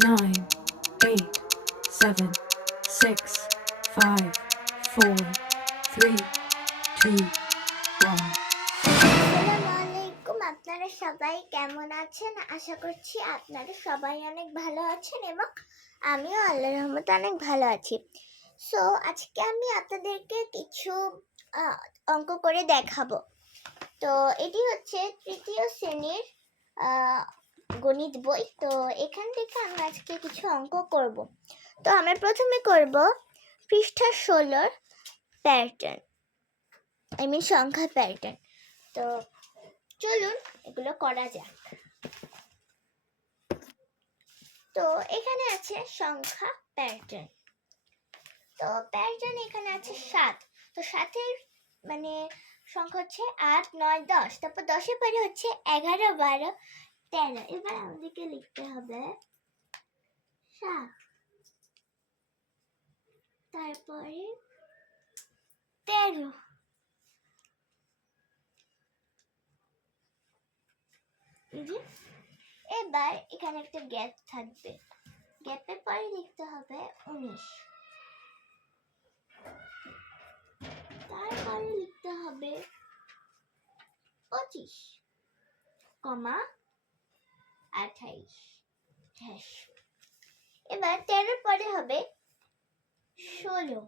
9, 8, 7, 6, 5, 4, 3, 2, 1. আসসালামু আলাইকুম। আপনারা সবাই কেমন আছেন? আশা করছি আপনারা সবাই অনেক ভালো আছেন এবং আমিও আল্লাহর রহমতে অনেক ভালো আছি। সো আজকে আমি আপনাদেরকে কিছু অঙ্ক করে দেখাবো। তো এটি হচ্ছে তৃতীয় শ্রেণীর গণিত বই। তো এখান থেকে আমরা আজকে কিছু অঙ্ক করব। তো আমরা প্রথমে করব পৃষ্ঠা 16 প্যাটার্ন, সংখ্যা প্যাটার্ন। তো চলুন এগুলো করা যাক। তো এখানে আছে সংখ্যা প্যাটার্ন। তো প্যাটার্ন এখানে আছে 7। তো 7-এর সংখ্যা হচ্ছে 8, 9, 10। তারপর 10-এর পরে হচ্ছে 11, 12, 13। এবার আমাদেরকে লিখতে হবে 7, তারপরে 13। এবার এখানে একটা গ্যাপ থাকবে, গ্যাপের পরে লিখতে হবে 19, তারপরে লিখতে হবে 25, 28। এবার 13 পরে হবে 16,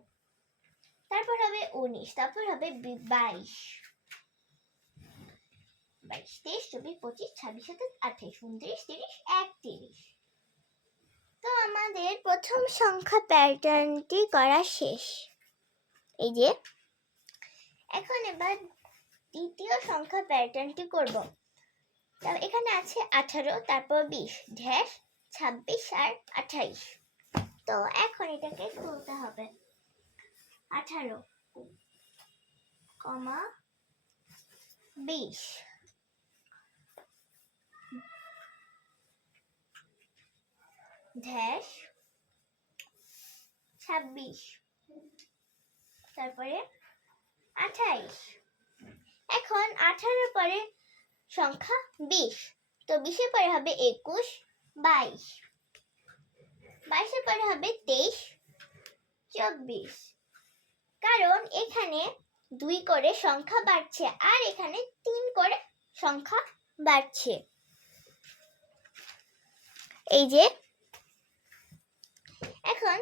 তারপর হবে 19, তারপর হবে 22, 23, 24, 25, 26, 27, 28, 29, 30, 31। তো আমাদের প্রথম সংখ্যা প্যাটার্নটি করা শেষ। এই যে এখন এবার দ্বিতীয় সংখ্যা প্যাটার্নটি করব। এখানে আছে 18, তারপর 20, 26 আর 28। তো এখন এটাকে খুলতে হবে। 18, 20, 26, তারপরে 28। এখন 18-এর পরে সংখ্যা 20। তো 20-এর পরে হবে 21, 22, 22-এর পরে হবে 23, 24। কারণ এখানে 2 করে সংখ্যা বাড়ছে আর এখানে 3 করে সংখ্যা বাড়ছে। এই যে এখন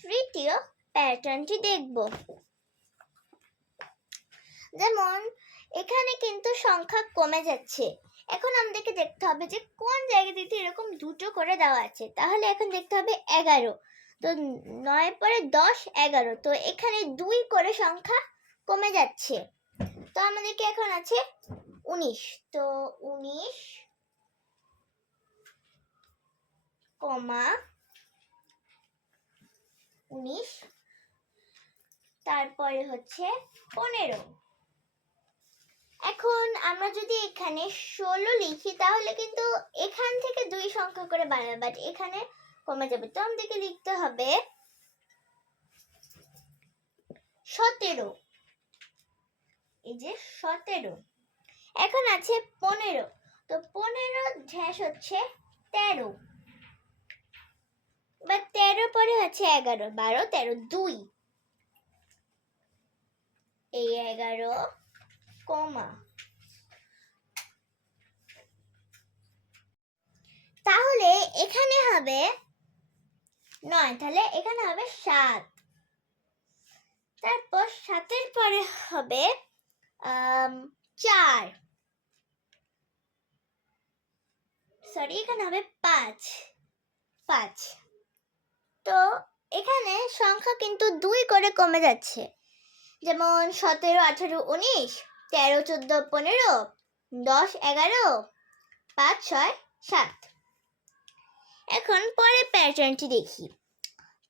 তৃতীয় প্যাটার্নটি দেখব। যেমন এখানে কিন্তু সংখ্যা কমে যাচ্ছে। এখন আমাদেরকে দেখতে হবে যে কোন জায়গাটিতে এরকম 2 করে দেওয়া আছে। তাহলে এখন দেখতে হবে 11। তো 9 পরে 10, 11। তো এখানে 2 করে সংখ্যা কমে যাচ্ছে। তো আমাদেরকে এখন আছে 19। তো 19, 19, তারপরে হচ্ছে 15। এখন আমরা যদি এখানে 16 লিখি তাহলে কিন্তু এখান থেকে 2 সংখ্যা করে বাড়বে, বাট এখানে কমে যাবে। তো আমাদেরকে লিখতে হবে 17। এই যে 17। এখন আছে 15। তো 15 হচ্ছে 13। বা 13 পরে হচ্ছে 11, 12, 13, 2। এই 11, তাহলে এখানে হবে 9, তাহলে এখানে হবে 7। তারপর 7-এর পরে হবে 4, সরি এখানে হবে 5। তো এখানে সংখ্যা কিন্তু 2 করে কমে যাচ্ছে। যেমন 17, 18, 19, 13, 14, 15, 10, 11, 5, 6, 7। এখন পরের প্যাটার্নটি দেখি।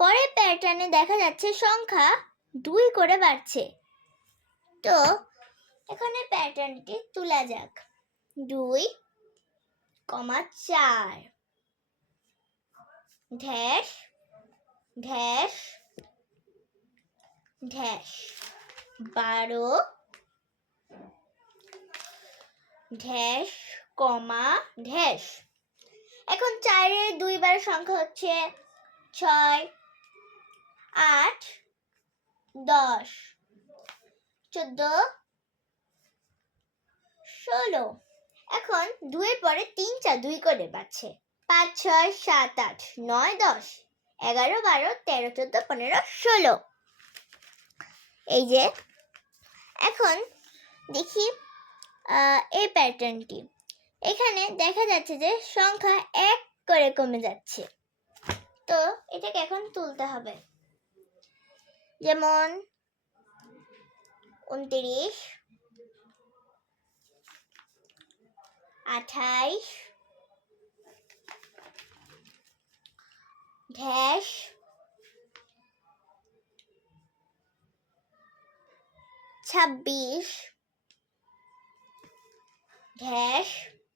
পরের প্যাটার্নে দেখা যাচ্ছে সংখ্যা 2 করে বাড়ছে। তো এখানে প্যাটার্নটি তোলা যাক। 2, 4, ড্যাশ, 12, ড্যাশ, এখন 4-এর 2 বার সংখ্যা হচ্ছে 6, 8, 10, 14, 16। এখন 2-এর পরে 3, 4 2 করে পাচ্ছে 5, 6, 7, 8, 9, 10, 11, 12, 13, 14, 15, 16। এই যে এখন দেখি এই প্যাটার্নটি। এখানে দেখা যাচ্ছে যে সংখ্যা 1 করে কমে যাচ্ছে। তো এটাকে এখন তুলতে হবে। যেমন 29, 28, 26, 26,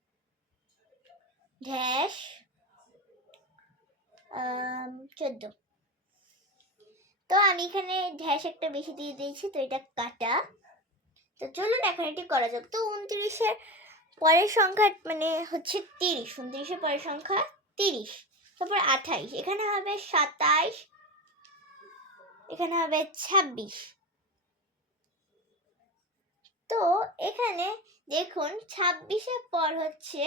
14। তো আমি এখানে ড্যাশ একটা বেশি দিয়ে দিয়েছি, তো এটা কাটা। তো চলুন এখন এটি করা যাক। তো 29-এর পরের সংখ্যা মানে হচ্ছে 30, 29-এর পরের সংখ্যা 30, তারপর 28, এখানে হবে 27, এখানে হবে 26। তো এখানে দেখুন 26-এর পর হচ্ছে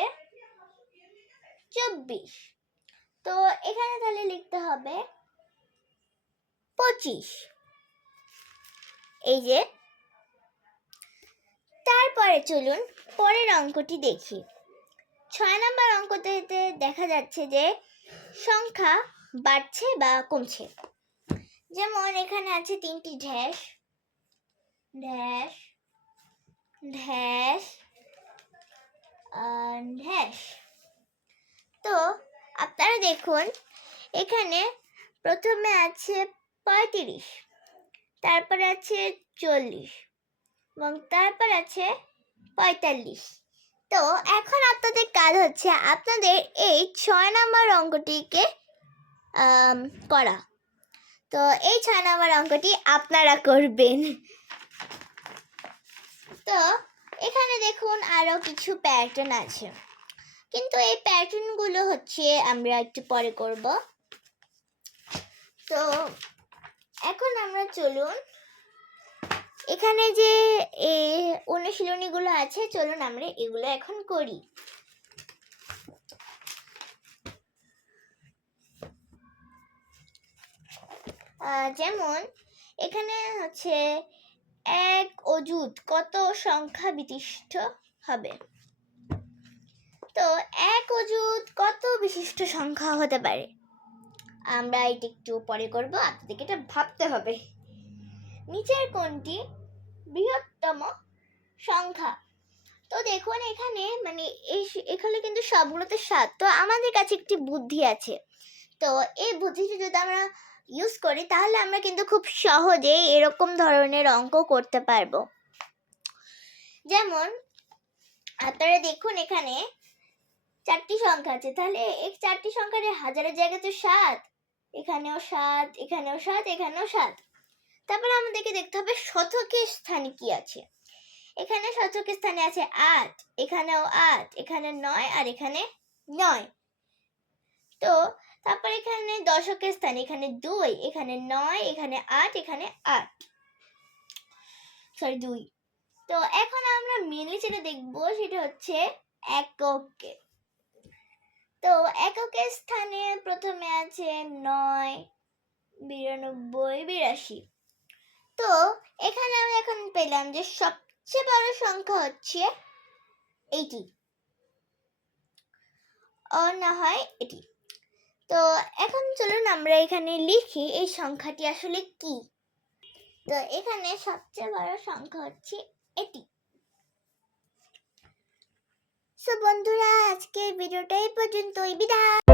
24, তো এখানে তাহলে লিখতে হবে 25। এই যে তারপরে চলুন পরের অঙ্কটি দেখি। 6 নম্বর অঙ্কটিতে দেখা যাচ্ছে যে সংখ্যা বাড়ছে বা কমছে। যেমন এখানে আছে 3টি ড্যাশ, ড্যাশ, ড্যাশ, ড্যাশ। তো আপনারা দেখুন এখানে প্রথমে আছে 35, তারপরে আছে 40 এবং তারপর আছে 45। তো এখন আপনাদের কাজ হচ্ছে আপনাদের এই 6 নম্বর অঙ্কটিকে করা। তো এই 6 নম্বর অঙ্কটি আপনারা করবেন। তো এখানে দেখুন আরো কিছু প্যাটার্ন আছে, কিন্তু এই প্যাটার্নগুলো হচ্ছে আমরা একটু পরে করব। তো এখন আমরা চলুন এখানে যে অনুশীলনীগুলো আছে, চলুন আমরা এগুলো এখন করি। যেমন এখানে হচ্ছে 1 অযুত কত সংখ্যা বিশিষ্ট হবে। তো 1 অযুত কত বিশিষ্ট সংখ্যা হতে পারে আমরা এটা একটু পরে করব, আপনাদেরকে এটা ভাবতে হবে। নিচের কোনটি বৃহত্তম সংখ্যা? তো দেখুন এখানে মানে এখানে কিন্তু সবগুলোতে 7। তো আমাদের কাছে একটি বুদ্ধি আছে। তো এই বুদ্ধিটি যদি আমরা ইউজ করি তাহলে আমরা কিন্তু খুব সহজেই এরকম ধরনের অঙ্ক করতে পারবো। যেমন আপনারা দেখুন এখানে 4টি সংখ্যা আছে, তাহলে এই 4টি সংখ্যার হাজারের জায়গায় তো 7, এখানেও 7, এখানেও 7, এখানেও 7। তারপরে আমাদেরকে দেখতে হবে শতকের স্থানে কি আছে। এখানে শতকের স্থানে আছে 8, এখানেও 8, এখানে 9 আর এখানে 9। তো তারপর এখানে দশকের স্থানে এখানে 2, এখানে 9, এখানে 8, এখানে 8, সরি 2। তো এখন আমরা মেনলি যেটা দেখবো সেটা হচ্ছে এককে। তো এককের স্থানে প্রথমে আছে 9, 92, 82। তো এখানে আমি এখন পেলাম যে সবচেয়ে বড় সংখ্যা হচ্ছে এইটি, না হয় এটি। তো এখন চলুন আমরা এখানে লিখি এই সংখ্যাটি আসলে কি। তো এখানে সবচেয়ে বড় সংখ্যা হচ্ছে এটি। সো বন্ধুরা আজকের ভিডিওটা এই পর্যন্তই, বিদায়।